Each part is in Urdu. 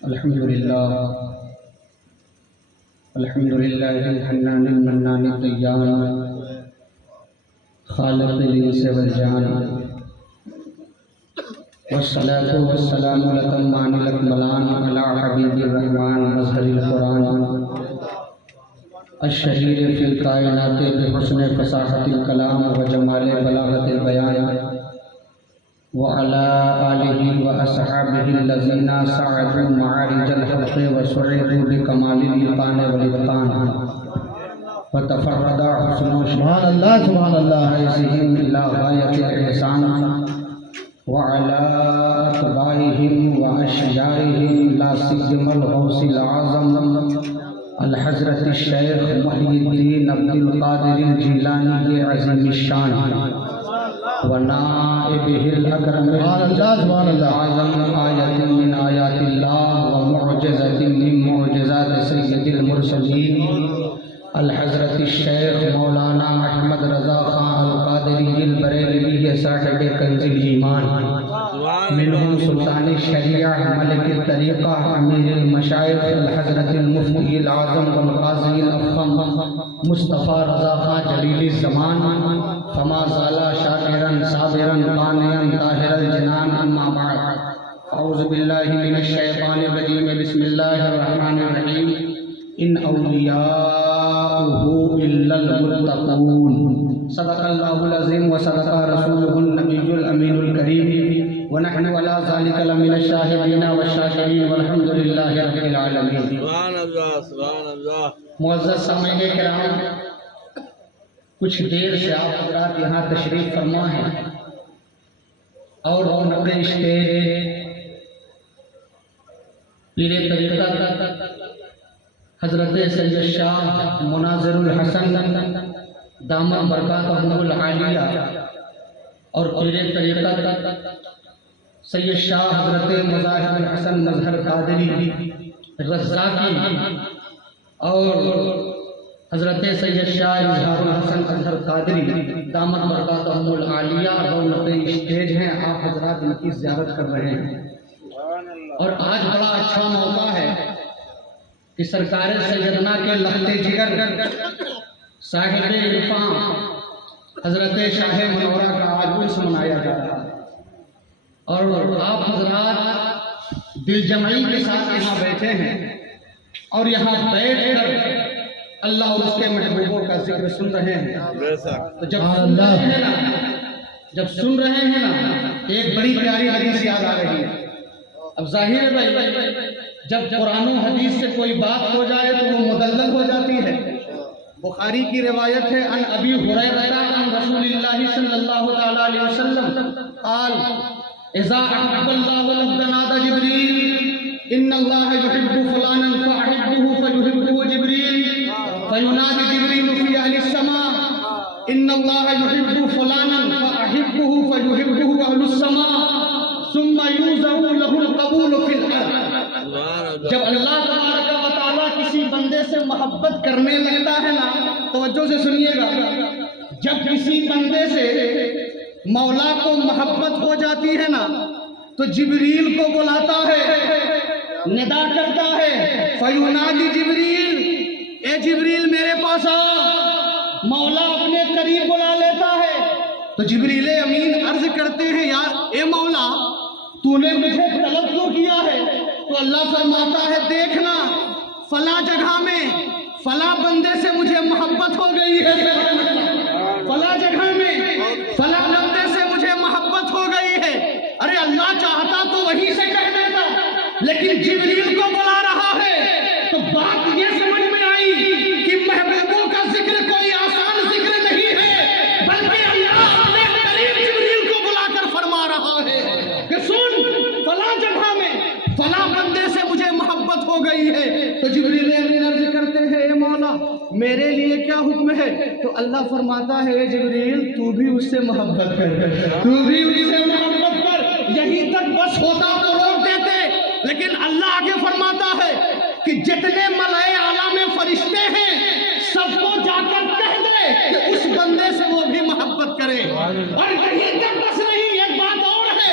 الحمدللہ الحنان المنان الدیان خالق الانس والجان والصلاة والسلام الاتمان الاکملان علی حبیب الرحمن مظہر القرآن الشہیر فی الکائنات بحسن فصاحت الکلام وجمال بلاغت البیان وعلى آله وأصحابه الذين سعدوا معارج الحق وسعدوا بكمال الإتقان والإتقان وتفرد حسن سبحان الله عزهم إلى غاية الإحسان وعلى أتباعهم وأشجارهم لا سيما الغوث الأعظم الحضرة الشيخ محي الدين عبد القادر الجيلاني عظيم الشان ونائبه الأكرم أعظم آية من آيات الله ومعجزة من معجزات سيد المرسلين الحضرة الشيخ مولانا أحمد رضا خان القادری البریلوی صاحب کنز الایمان منهم سلطان الشریعہ ملک الطریقہ امیر المشائخ الحضرت المفتی العظم والقاضی الافخم مصطفیٰ رضا خان جلیل الزمان فما زالا شاکرا صابرا قانعا طاہر الجنان اما بعد اعوذ باللہ من الشیطان الرجیم بسم اللہ الرحمن الرحیم ان اولیاؤہ الا المتقون صدق اللہ العظیم وصدق رسولہ النبی الامین الکریم ونحن ولا ذالک لمن الشاہدین والشاکرین والحمد للہ رب العالمین. سبحان اللہ سبحان اللہ. معزز سامعین کرام، کچھ دیر سے آپ حضرات یہاں تشریف فرما ہیں اور رونق اسٹیج پیر طریقت حضرت سید شاہ مناظر الحسن دامن برکاتہم العالیہ اور پیر طریقت سید شاہ حضرت مظاہر الحسن مظہر قادری رزاقی اور حضرت سید شاہ اظہار الحسن اظہر قادری دامن برکاتہم العالیہ رونق اسٹیج ہیں. آپ حضرات ان کی زیارت کر رہے ہیں اور آج بڑا اچھا موقع ہے کہ سرکار سیدنا کے لخت جگر صاحب عرفان حضرت شاہ منورہ کا آج عرس منایا جا رہا ہے اور آپ حضرات دل جمعی کے ساتھ یہاں بیٹھے ہیں اور یہاں بیٹھ کر اللہ اور اس کے محبوبوں کا ذکر سن رہے ہیں. تو جب سن رہے ہیں نا ایک بڑی پیاری حدیث یاد آ رہی ہے. اب ظاہر ہے بھائی جب قرآن و حدیث سے کوئی بات ہو جائے تو وہ مدلل ہو جاتی ہے. بخاری کی روایت ہے ان ابی ہریرہ عن رسول اللہ صلی اللہ علیہ وسلم قال اذا احب اللہ العبد نادى جبریل ان اللہ يحب فلانا فاحبه فيحبه جبریل فينادي جبریل في اهل السماء ان اللہ يحب فلانا فاحبه فيحبه اهل السماء ثم يوزع له القبول في الارض. جب اللہ تبارک و تعالیٰ کسی بندے سے محبت کرنے لگتا ہے نا، توجہ سے سنیے گا، جب کسی بندے سے مولا کو محبت ہو جاتی ہے نا تو جبریل کو بلاتا ہے، ندا کرتا ہے فَيُنَادِ جبریل، اے جبریل میرے پاس آ. مولا اپنے قریب بلا لیتا ہے تو جبریل امین عرض کرتے ہیں یار اے مولا تو نے مجھے طلب کیوں کیا ہے؟ تو اللہ فرماتا ہے دیکھنا فلاں جگہ میں فلاں بندے سے مجھے محبت ہو گئی ہے، فلاں جگہ میں فلاں بندے سے مجھے محبت ہو گئی ہے. ارے اللہ چاہتا تو وہیں سے کہہ دیتا لیکن جبریل کو بلا رہا ہے. تو بات یہ سمجھ میں آئی کہ محبوبوں کا ذکر کوئی آسان ذکر نہیں ہے بلکہ اللہ اپنے قریب جبریل کو بلا کر فرما رہا ہے کہ سن فلاں جگہ میں فلاں بندے سے مجھے محبت ہو گئی ہے. تو جبریل امین عرض کرتے ہیں اے مولا میرے لیے کیا حکم ہے؟ تو اللہ فرماتا ہے اے جبریل تو بھی اس سے محبت کر، تو بھی اس سے محبت کر. یہیں تک بس ہوتا تو روک دیتے لیکن اللہ آگے فرماتا ہے کہ جتنے ملائے اعلیٰ میں فرشتے ہیں سب کو جا کر کہہ دے کہ اس بندے سے وہ بھی محبت کرے. اور یہیں تک بس نہیں، ایک بات اور ہے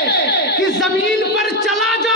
کہ زمین پر چلا جا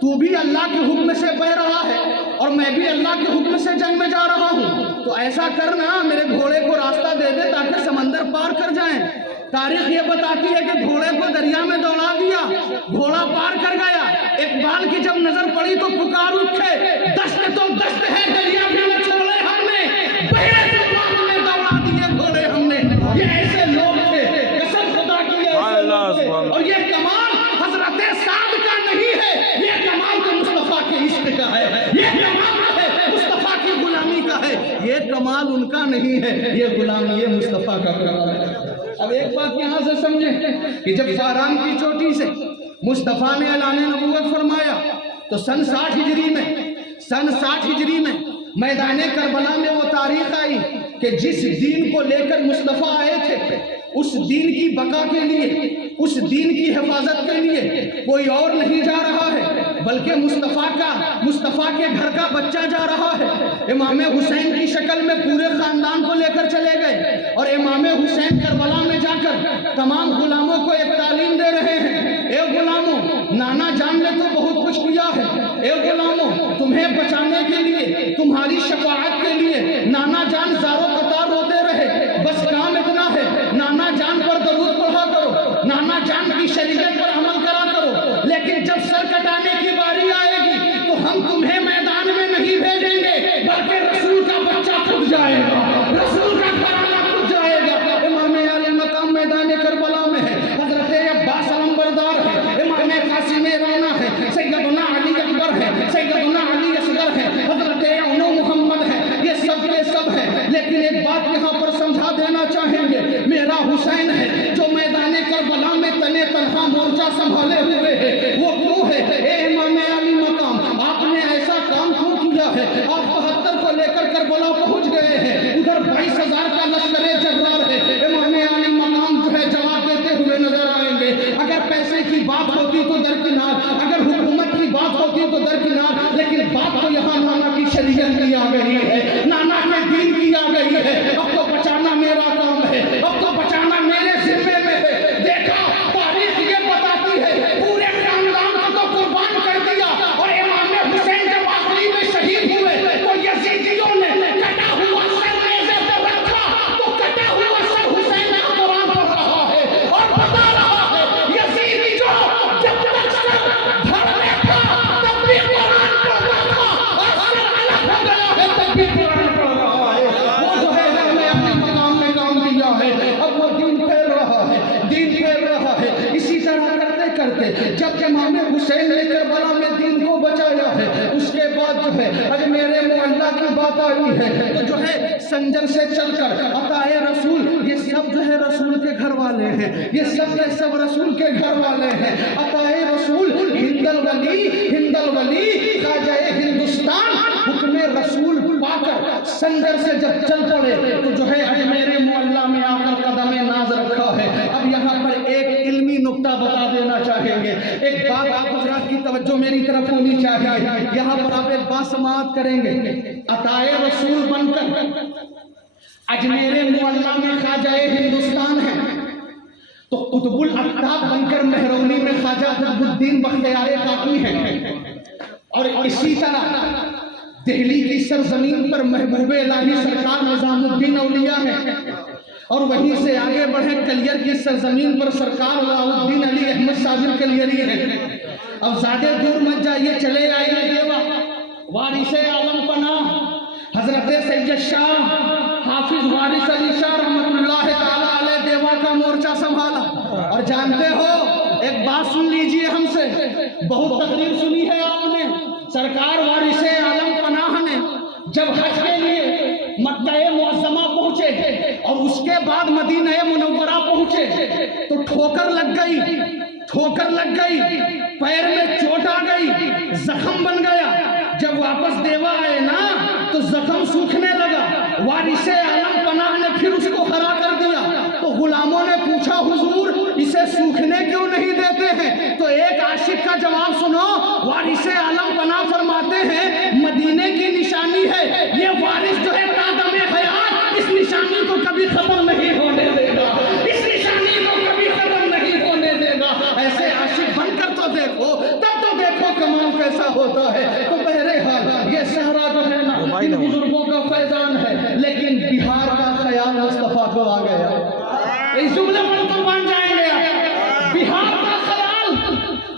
تو بھی اللہ کے حکم سے بہ رہا ہے اور میں بھی اللہ کے حکم سے جنگ میں جا رہا ہوں، تو ایسا کرنا میرے گھوڑے کو راستہ دے دے تاکہ سمندر پار کر جائیں۔ تاریخ یہ بتاتی ہے کہ گھوڑے کو دریا میں دوڑا دیا، گھوڑا پار کر گیا۔ اقبال کی جب نظر پڑی تو پکار اٹھے، دست تو دست ہے دریا بھی نہ چھوڑے ہم نے، بہرے طوفان میں دوڑا دیے گھوڑے ہم نے۔ یہ ایسے لوگ تھے، قسم خدا کی یہ ایسے لوگ تھے۔ اور یہ کمال حضرت سعد کا نہیں ہے، یہ کمال تو مصطفیٰ کے عشق کا ہے، یہ کمال ہے مصطفیٰ کی غلامی کا ہے، یہ کمال ان کا نہیں ہے، یہ غلامی مصطفیٰ کا کمال ہے۔ اب ایک بات یہاں سے سمجھیں کہ جب فاران کی چوٹی سے مصطفیٰ نے اعلان نبوت فرمایا تو سن 60 ہجری میں میدان کربلا میں وہ تاریخ آئی کہ جس دین کو لے کر مصطفیٰ آئے تھے اس دین کی بقا کے لیے، اس دین کی حفاظت کے لیے کوئی اور نہیں جا رہا ہے بلکہ مصطفیٰ کے گھر کا بچہ جا رہا ہے۔ امام حسین کی شکل میں پورے خاندان کو لے کر چلے گئے اور امام حسین کربلا میں جا کر تمام غلاموں کو ایک تعلیم دے رہے ہیں۔ اے غلاموں، نانا جان نے تو بہت کچھ کیا ہے، اے غلاموں تمہیں بچانے کے لیے، تمہاری شفاعت کے لیے نانا جان زاروں قطار روتے رہے، بس کام اتنا ہے نانا جان پر درود پڑھا کرو، نانا جان کی شریعت پر عمل کرا کرو، لیکن جب سر کٹانے کی باری آئے گی تو ہم تمہیں میدان میں نہیں بھیجیں گے بلکہ رسول کا بچہ خود جائے گا، رسول کا گھرانہ خود جائے گا۔ امام علی مقام میدان کربلا میں ہے، حضرت عباس علمبردار ہے، امام قاسم رانا ہے، سیدنا علی اکبر ہے، سیدنا علی اصغر ہے، حضرت انو محمد ہے، یہ سب کے سب ہے۔ لیکن ایک بات یہاں پر سمجھا دینا چاہیں گے، میرا حسین ہے جو میدان کربلا میں تنے تنہا مورچہ سنبھالے ہوئے ہے، وہ کیوں ہے؟ اے امام علی مقام، آپ نے ایسا کام کیوں کیا ہے؟ آپ 72 کو لے کر کربلا پہنچ گئے ہیں، ادھر 22,000 کا لشکر جرار ہے۔ امام علی مقام جو ہے جواب دیتے ہوئے نظر آئیں گے، اگر پیسے کی بات ہوتی تو درکنار، اگر حکومت کی بات ہوتی تو درکنار، لیکن بات تو یہاں نانا کی شریعت کی آ گئی ہے، نانا کے دین کی آ گئی ہے۔ اب تو بچانا میرا کام ہے، اب تو بچانا میرے ذمے میں ہے۔ دیکھا تاریخ یہ بتاتی ہے پورے خاندان کو تو قربان کر دیا، اور امام حسین جب آخری میں شہید ہوئے تو یزیدیوں نے کٹا ہوا سر نیزے پر رکھا، تو کٹا ہوا سر حسین میں قرآن پڑھ رہا ہے اور بتا رہا ہے یزیدی جو جب تک سر دھڑ میں تھا تب بھی قرآن پڑھ رہا تھا، اور سر الگ ہو گیا ہے تب بھی قرآن پڑھ رہا ہے۔ وہ جو ہے ہمیں اپنے مقام میں کام دیا ہے، اب وہ دین پھیل رہا ہے، دین پھیل رہا ہے۔ اسی طرح کرتے کرتے جب امام حسین نے کربلا میں دین کو بچایا ہے، اس کے بعد جو ہے اج میرے معلّہ کی بات آئی ہے تو جو ہے سنجر سے چل کر عطائے رسول، یہ سب جو ہے رسول کے گھر والے ہیں، یہ سب کے سب رسول کے گھر والے ہیں۔ عطائے رسول ہند الولی خواجہ ہندوستان حکم رسول پا کر سنجر سے جب چل پڑے تو جو ہے اج میرے معلّہ میں آ کر قدم ناز رکھا ہے۔ اب یہاں پر ایک علمی نقطہ بتا دینا چاہیں گے، ایک بات آپ حضرات کی توجہ میری طرف ہونی چاہیے، یہاں پر آپ ایک بات سماعت کریں گے۔ عطائے رسول بن کر اج میرے معلّہ میں خواجہ ہندوستان ہے تو قطب الاقطاب بن کر مہرونی میں خواجہ قطب الدین بختیار کاکی ہیں، اور اسی طرح دہلی کی سرزمین پر محبوب الہی سرکار نظام الدین اولیاء ہے، اور وہیں سے آگے بڑھے کلیر کی سرزمین پر سرکار علاء الدین علی احمد صابر کلیری ہے۔ اب زیادہ دور مت جائیے، چلے آئیے دیوا، وارث عالم پناہ حضرت سید شاہ حافظ وارث علی شاہ رحمۃ اللہ تعالیٰ علیہ دیوا کا مورچہ سنبھالا۔ اور جانتے ہو ایک بات سن لیجئے ہم سے، بہت تقریر سنی ہے آپ نے، سرکار وارث عالم پناہ نے جب حج کے لیے مکہ معظمہ پہنچے اور اس کے بعد مدینہ منورہ پہنچے تو ٹھوکر لگ گئی، پیر میں چوٹ آ گئی، زخم بن گیا۔ جب واپس دیوا آئے نا تو زخم سوکھنے لگا، وارث عالم پناہ نے پھر اس کو ہرا کر دیا تو غلاموں نے پوچھا حضور اسے سوکھنے کیوں نہیں دیتے ہیں؟ تو ایک عاشق کا جواب سنو، وارث عالم پناہ فرماتے ہیں مدینے کی نشانی ہے، یہ وارث جو ہے قادم حیات اس نشانی کو کبھی ختم نہیں ہونے دے گا، اس نشانی کو کبھی ختم نہیں ہونے دے گا۔ ایسے عاشق بن کر تو دیکھو، تب تو دیکھو کمال کیسے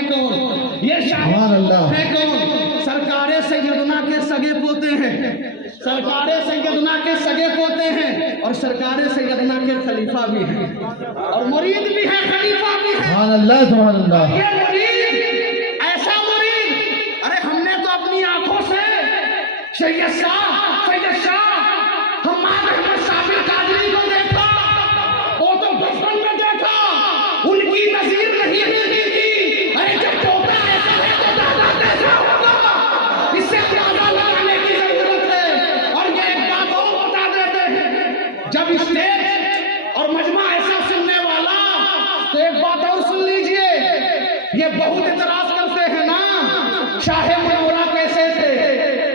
ہے کون؟ یہ شاہ ہے کون؟ سرکار سیدنا کے سگے پوتے ہیں، سرکار سیدنا کے سگے پوتے ہیں، اور سرکار سیدنا کے خلیفہ بھی ہیں، اور مرید بھی ہے، خلیفہ بھی ہے۔ سبحان اللہ سبحان اللہ۔ یہ مرید ایسا مرید، ارے ہم نے تو اپنی آنکھوں سے سید شاہ حماد احمد صابر قادری کو دیکھا، وہ تو بچپن میں دیکھا، ان کی نظیر نہیں ملتی تھی۔ ارے جب پوتا ایسا ہے تو دادا کیسا ہوگا؟ اس سے اندازہ لگانے کی ضرورت ہے۔ اور یہ ایک بات اور بتا دیتے ہیں، جب اسٹیج اور مجمع ایسا سننے والا، تو ایک بات اور سن لیجئے، یہ بہت اعتراض کرتے ہیں نا، شاہ منورہ کیسے تھے،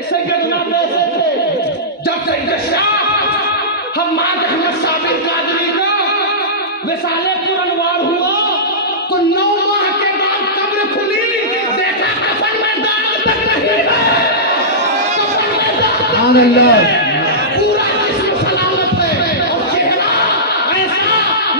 سیدنا کیسے تھے؟ جب سید شاہ حماد احمد صابر قادری کا وصال پر انوار ہوا تو 9 ماہ کے بعد قبر کھلی، دیکھا کفن میں داغ تک نہیں ہے، کفن میں داغ تک سبحان نہیں اللہ۔ ہے، پورا جسم سلامت ہے، اور چہرہ ایسا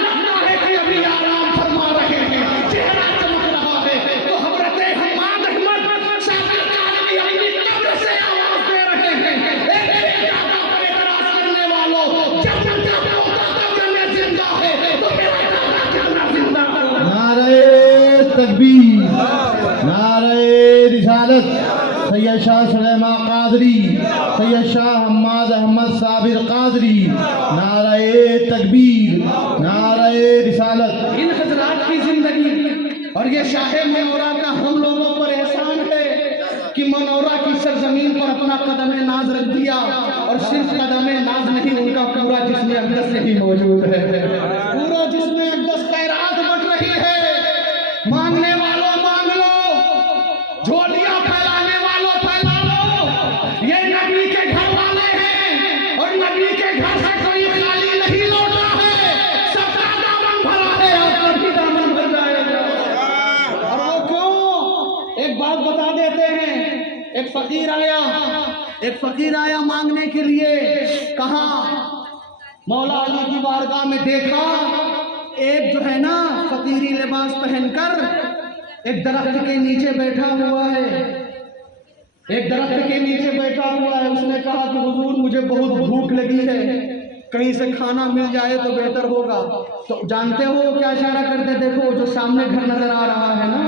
لگتا ہے کہ ابھی آرام فرما رہے ہیں، چہرہ چمک رہا ہے۔ تو حضرت حماد احمد صابر قادری اپنی قبر سے آواز دے رہے ہیں، ایک دادا پر اعتراض کرنے والوں، جب ان کا پوتا قبر میں زندہ ہے تو میرا دادا کتنا زندہ ہوگا؟ نعرہ تکبیر، نعرہ رسالت، سید شاہ سلیمان قادری، سید شاہ حماد احمد صابر قادری، نعرہ تکبیر، نعرہ رسالت۔ ان حضرات کی زندگی اور یہ شاہ منورہ کا ہم لوگوں پر احسان ہے کہ منورہ کی سرزمین پر اپنا قدم ناز رکھ دیا، اور صرف قدم ناز نہیں، ان کا پورا جسم اقدس یہی موجود ہے، پورا جسم اقدس خیرات بٹ رہی ہے۔ مانگنے والوں مانگ لو، جھولیاں پھیلانے والوں پھیلا لو، یہ نبی کے گھر والے ہیں، اور نبی کے گھر سے کوئی خالی نہیں لوٹا ہے، سب کا دامن بھرا ہے، آپ کا بھی دامن بھر جائے گا۔ اور وہ کیوں؟ ایک بات بتا دیتے ہیں، ایک فقیر آیا مانگنے کے لیے، کہاں؟ مولا علی کی بارگاہ میں دیکھا ایک جو ہے نا فقیری لباس پہن کر ایک درخت کے نیچے بیٹھا ہوا ہے، ایک درخت کے نیچے بیٹھا ہوا ہے۔ اس نے کہا کہ حضور مجھے بہت بھوک لگی ہے، کہیں سے کھانا مل جائے تو بہتر ہوگا۔ تو جانتے ہو کیا اشارہ کرتے؟ دیکھو جو سامنے گھر نظر آ رہا ہے نا،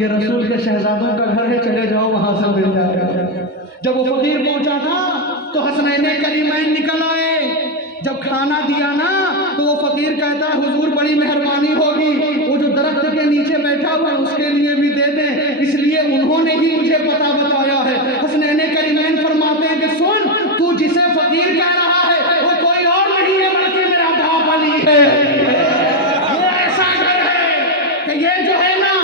یہ رسول کے شہزادوں کا گھر ہے، چلے جاؤ وہاں سے مل جائے گا۔ جب وہ فقیر پہنچا تھا تو حسنین کریمین نکل آئے، جب کھانا دیا نا تو وہ فقیر کہتا ہے حضور بڑی مہربانی ہوگی، وہ جو درخت کے نیچے بیٹھا ہوا ہے اس کے لیے بھی دے دیں، اس لیے انہوں نے ہی مجھے پتہ بتایا ہے۔ حسنین کریمین فرماتے ہیں کہ سن، تو جسے فقیر کہہ رہا ہے وہ کوئی اور نہیں ہے بلکہ میرا باپ علی ہے۔ یہ ایسا گھر ہے کہ یہ جو ہے نا،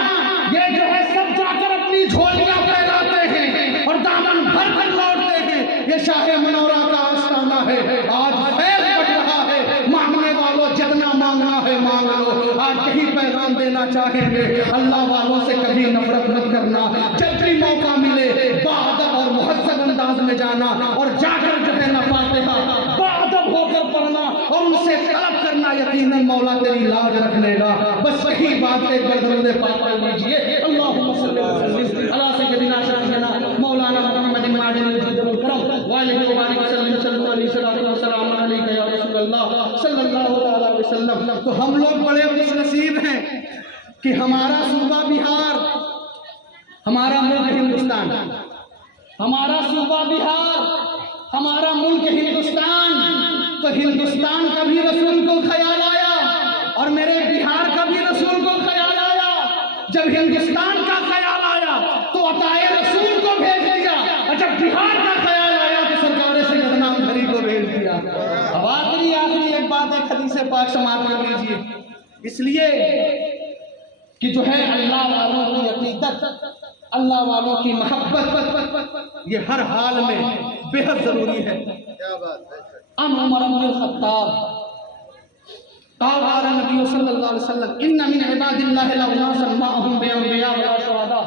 یہ جو ہے سب جا کر اپنی جھولیاں پھیلاتے ہیں اور دامن بھر کر لوٹتے ہیں۔ یہ شاہ منورہ کا آستانہ ہے، آج فیض بڑھ رہا ہے، مانگنے والوں جتنا مانگنا ہے مانگ لو۔ آج یہی پیغام دینا چاہیں گے، اللہ والوں سے کبھی نفرت مت کرنا، جب بھی موقع ملے باادب اور مہذب انداز میں جانا، اور جا کر جو ہے نا فاتحہ باادب ہو کر پڑھنا اور ان سے طلب کرنا، یقیناً مولا تیری لاج رکھ لے گا۔ بس یہی بات ایک بار درود پاک پڑھ لیجیے، اللہم صلی وسلم علی سیدنا شفیعنا مولانا محمد معدن الجود والکرم وآلہ وبارک وسلم، صلی اللہ علیہ وسلم علیک یا رسول اللہ صلی اللہ تعالی وسلم۔ تو ہم لوگ بڑے خوش نصیب ہیں کہ ہمارا صوبہ بہار، ہمارا ملک ہندوستان، ہمارا صوبہ بہار، ہمارا ملک ہندوستان، تو ہندوستان کا بھی رسول کو خیال آیا اور میرے بہار کا بھی رسول کو خیال آیا۔ جب ہندوستان کا خیال آیا تو عطائے رسول کو بھیج دیا، اور جب بہار کا خیال آیا تو سرکار سیدنا گھری کو بھیج دیا۔ اب آخری ایک بات ایک حدیث پاک سماعت کر لیجیے، اس لیے کہ جو ہے اللہ والوں کی عقیدت، اللہ والوں کی محبت، یہ ہر حال میں بے حد ضروری ہے۔ عن عمر بن الخطاب قال قال النبي صلى الله عليه وسلم ان من عباد الله لأناسا معهم بأنبياء وشهداء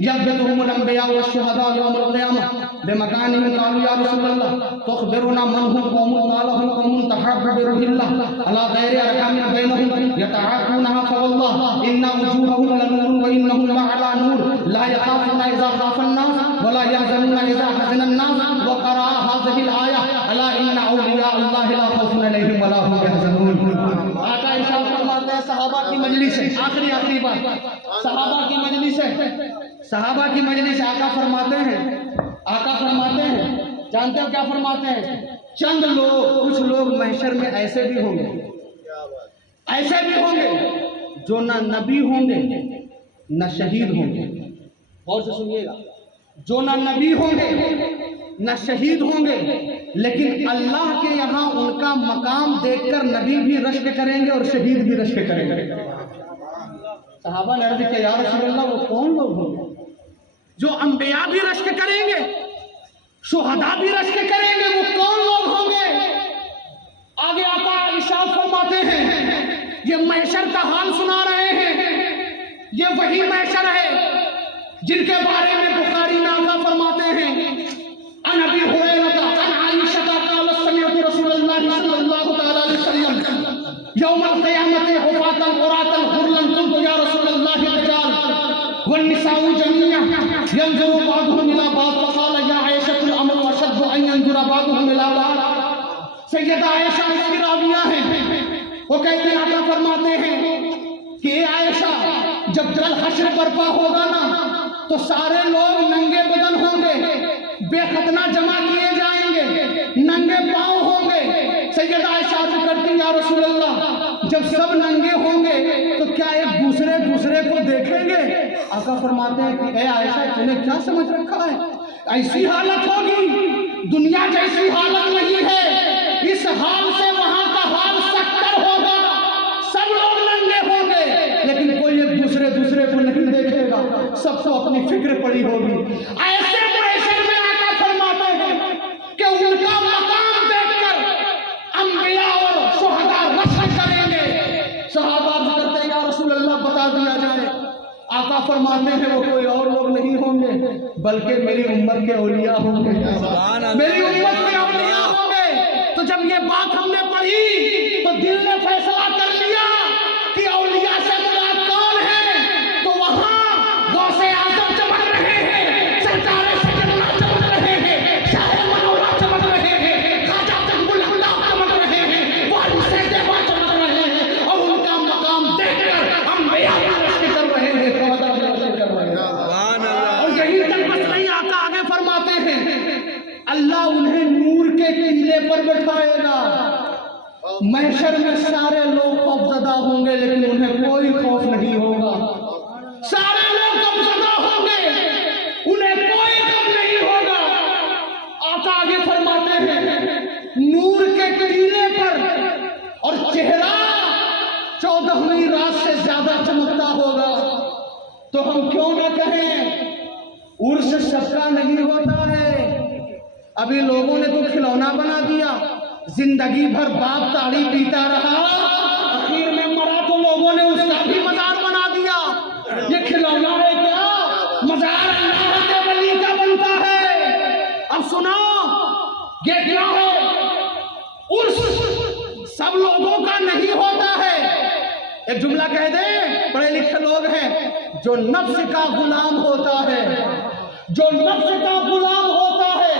يغبطهم الأنبياء والشهداء يوم القيامة بمكانهم قالوا يا رسول الله تخبرنا من هم قوم قال هم قوم تحابوا بروح الله على غير أرحام بينهم يتعاقونها فوالله إن وجوههم لنور وإنهم لعلى نور لا يخافون إذا خاف الناس ولا يحزنون إذا حزن الناس وقرأ هذه الآية ألا إن أولياء الله لا خوف عليهم ولا هم يحزنون. آقا ارشاد فرماتے ہیں صحابہ کی مجلس ہے، آخری بات صحابہ کی مجلس ہے، صحابہ کی مجلس آقا فرماتے ہیں جانتے ہو کیا فرماتے ہیں؟ چند لوگ کچھ لوگ محشر میں ایسے بھی ہوں گے جو نہ نبی ہوں گے نہ شہید ہوں گے. غور سے سنیے گا، جو نہ نبی ہوں گے نہ شہید ہوں گے، لیکن اللہ کے یہاں ان کا مقام دیکھ کر نبی بھی رشک کریں گے اور شہید بھی رشک کریں گے. صحابہ نے عرض کیا یا رسول اللہ وہ کون لوگ ہوں گے؟ جو انبیاء بھی رشک کریں گے، شہداء بھی رشک کریں گے، وہ کون لوگ ہوں گے؟ آگے آقا ارشاد فرماتے ہیں، یہ محشر کا حال سنا رہے ہیں، یہ وہی محشر ہے جن کے بارے میں بخاری میں آقا فرماتے ہیں عن ابی ہریرہ عن عائشہ قال سمعت رسول اللہ صلی اللہ تعالی علیہ وسلم یوم القیامت حفاة عراة غرلا قلت یا رسول اللہ الرجال والنساء جميعا ينظر بعضهم الى بعض فقال یا عائشة الامر اشد ان ينظر بعضهم الى بعض. سیدہ عائشہ اس کی راویہ ہیں، وہ کہتے ہیں آقا فرماتے ہیں کہ اے عائشہ جب کل حشر برپا ہوگا نا تو سارے لوگ ننگے بدن ہوں گے، بے ختنہ جمع کیے جائیں گے، ننگے پاؤں ہوں گے. سیدہ عائشہ سے کرتی یا رسول اللہ جب سب ننگے ہوں گے تو کیا ایک دوسرے کو دیکھیں گے؟ آقا فرماتے ہیں کہ اے عائشہ تم نے کیا سمجھ رکھا ہے؟ ایسی حالت ہوگی، دنیا جیسی حالت نہیں ہے، اس حال سے وہاں کا حال سکتر ہوگا، سب لوگ ننگے ہوں گے لیکن کوئی ایک دوسرے کو نہیں دیکھے گا، سب کو اپنی فکر پڑی ہوگی. ایسے محشر میں آقا فرماتے ہیں کہ ان کا مقام دیکھ کر انبیاء اور شہداء رشک کریں گے. صحابہ کرتے ہیں یا رسول اللہ بتا دیا جائے. آقا فرماتے ہیں وہ کوئی اور لوگ نہیں ہوں گے بلکہ میری امت کے اولیاء ہوں گے، میری امت کے اولیاء ہوں گے. تو جب یہ بات ہم نے پڑھی تو دل نے فیصلہ کر لیا کہ اولیاء سے مراد کون ہے. تو وہاں غوث اعظم چمک رہے ہیں، سرکار سیدنا چمک رہے ہیں، شاہ منورہ چمک رہے ہیں، خواجہ تقی اللہ چمک رہے ہیں، وارث دیوا چمک رہے ہیں، اور ان کا مقام دیکھ کر انبیاء بھی رشک کر رہے ہیں، شہداء بھی رشک کر رہے ہیں. اور یہی تک بس نہیں، آقا آگے فرماتے ہیں اللہ انہیں نور کے ٹیلے پر بٹھائے گا. محشر میں سارے لوگ خوف زدہ ہوں گے لیکن انہیں کوئی خوف نہیں ہوگا. سارے لوگ خوف زدہ ہوں گے انہیں کوئی غم نہیں ہوگا. آقا آگے فرماتے ہیں نور کے ٹیلے پر اور چہرہ 14ویں رات سے زیادہ چمکتا ہوگا. تو ہم کیوں نہ کہیں عرس سب کا نہیں ہوتا ہے. ابھی لوگوں نے تو کھلونا بنا دیا، زندگی بھر باپ تاڑی پیتا رہا، آخر میں مرا تو لوگوں نے اس کا بھی مزار بنا دیا. یہ کھلونا ہے کیا؟ مزار اللہ کے ولی کا بنتا ہے. اب سنو یہ کیا ہے؟ عرس سب لوگوں کا نہیں ہوتا ہے. ایک جملہ کہہ دیں، پڑھے لکھے لوگ ہیں، جو نفس کا غلام ہوتا ہے، جو نفس کا غلام ہوتا ہے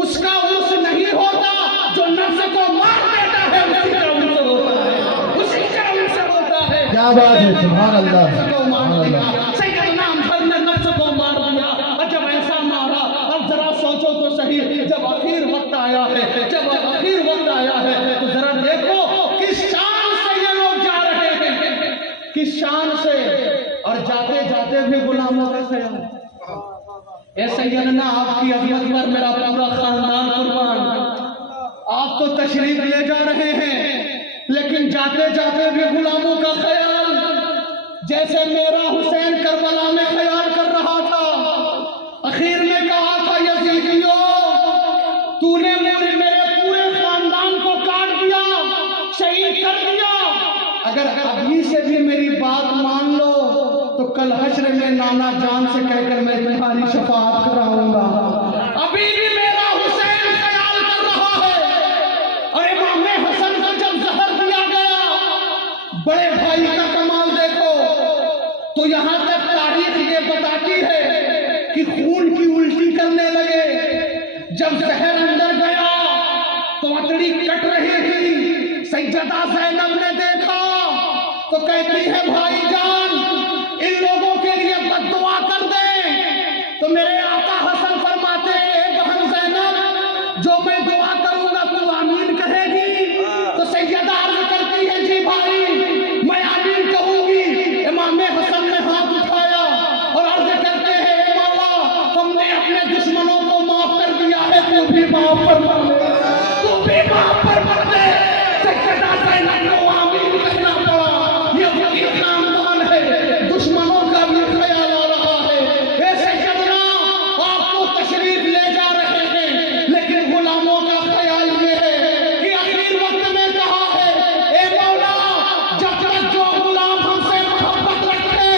اس کا عرس نہیں ہوتا. جو نفس کو مار دیتا ہے اسی کا عرس ہوتا ہے، اسی کا عرس ہوتا ہے. کیا بات ہے، سبحان اللہ. سیدنا حمزہ نے نفس کو مار دیا، اور جب ایسا مارا اب ذرا سوچو تو صحیح، جب آخر وقت آیا ہے تو ذرا دیکھو کس شان سے یہ لوگ جا رہے ہیں، کس شان سے. اور جاتے جاتے بھی غلاموں کا خیال. اے سیدنا آپ کی عظمت پر میرا پورا خاندان قربان. آپ تو تشریف لے جا رہے ہیں لیکن جاتے جاتے بھی غلاموں کا خیال. جیسے میرا حسین کربلا میں خیال کر رہا تھا، اخیر میں کہا تھا یزیدیو تو نے میرے پورے خاندان کو کاٹ دیا، شہید کر دیا. اگر ابھی سے بھی میری بات مان لو تو کل حشر حشر میں نانا جان سے کہہ کر میں تمہاری شفاعت کراؤں گا۔ ابھی بھی میرا حسین خیال کر رہا ہے، اور امام حسن کو جب زہر دیا گیا، بڑے بھائی کا کمال دیکھو، تو یہاں تک تاریخ یہ بتاتی ہے کہ خون کی الٹی کرنے لگے۔ جب زہر اندر گیا تو اتڑی کٹ رہی تھی، سیدہ زینب نے دیکھا تو کہتی ہے بھائی جان ان لوگوں کے لیے بد دعا کر دیں۔ تو میرے آقا حسن فرماتے ہیں اے بہن زینب، جو میں دعا کروں گا تو آمین کہے گی؟ تو سیدہ عرض کرتی ہے جی بھائی میں آمین کہوں گی۔ امام حسن نے ہاتھ اٹھایا اور عرض کرتے ہیں اے مولا ہم نے اپنے دشمنوں کو معاف کر دیا ہے، تو بھی معاف فرما دے، تو بھی معاف فرما دے۔ سیدہ زینب کو آمین کہنا پڑا۔ یہ وہی خاندان ہے، دشمنوں کا بھی خیال آ رہا ہے۔ اے سیدنا آپ کو تشریف لے جا رہے ہیں، لیکن غلاموں کا خیال یہ ہے کہ آخری وقت میں کہا ہے اے مولا جب تک جو غلام ہم سے محبت رکھے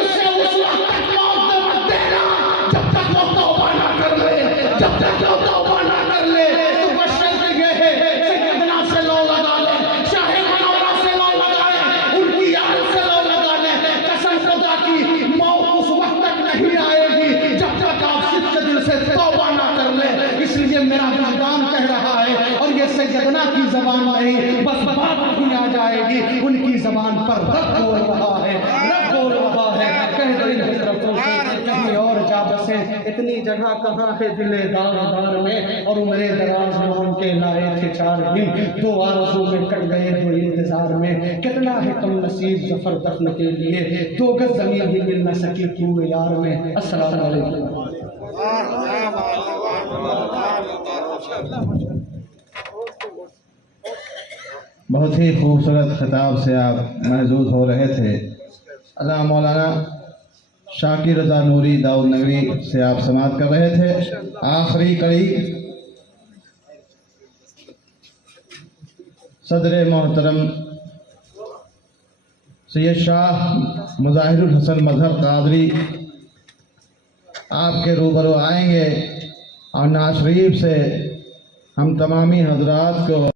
اس سے اس وقت تک موت مت دینا، جب تک وہ توبہ نہ کر لے، جب تک وہ توبہ نہ کر لے۔ تو بشرط یہ ہے سیدنا سے لو لگا لے، شاہ منورہ سے لو لگا لے، ان کی آل سے لو لگا لے، قسم خدا کی موت اس وقت تک نہیں آئے گی جب تک آپ صدق دل سے توبہ نہ کر لیں۔ اس لیے میرا وجدان کہہ رہا ہے، اور یہ سیدنا کی زبان نہیں بس بات نہیں آ جائے گی، ان کی زبان پر رب بول رہا ہے، رب بول رہا ہے۔ کہہ دو ان حضرتوں سے کہیں اور جا بسے، اتنی جگہ کہاں ہے دل دار دار میں، اور عمر دراز میں ان کے لائے تھے 4 دن، 2 آرزو میں کٹ گئے 2 انتظار میں۔ کتنا ہے کم نصیب ظفر دفن کے لیے، 2 گز زمین بھی مل نہ سکی تو یار میں۔ السلام علیکم۔ بہت ہی خوبصورت خطاب سے آپ محظوظ ہو رہے تھے۔ علامہ مولانا شاکر رضا نوری داؤد نگری سے آپ سماعت کر رہے تھے۔ آخری کڑی صدر محترم سید شاہ مظاہر الحسن مظہر قادری آپ کے روبرو آئیں گے، اور نعت شریف سے ہم تمامی حضرات کو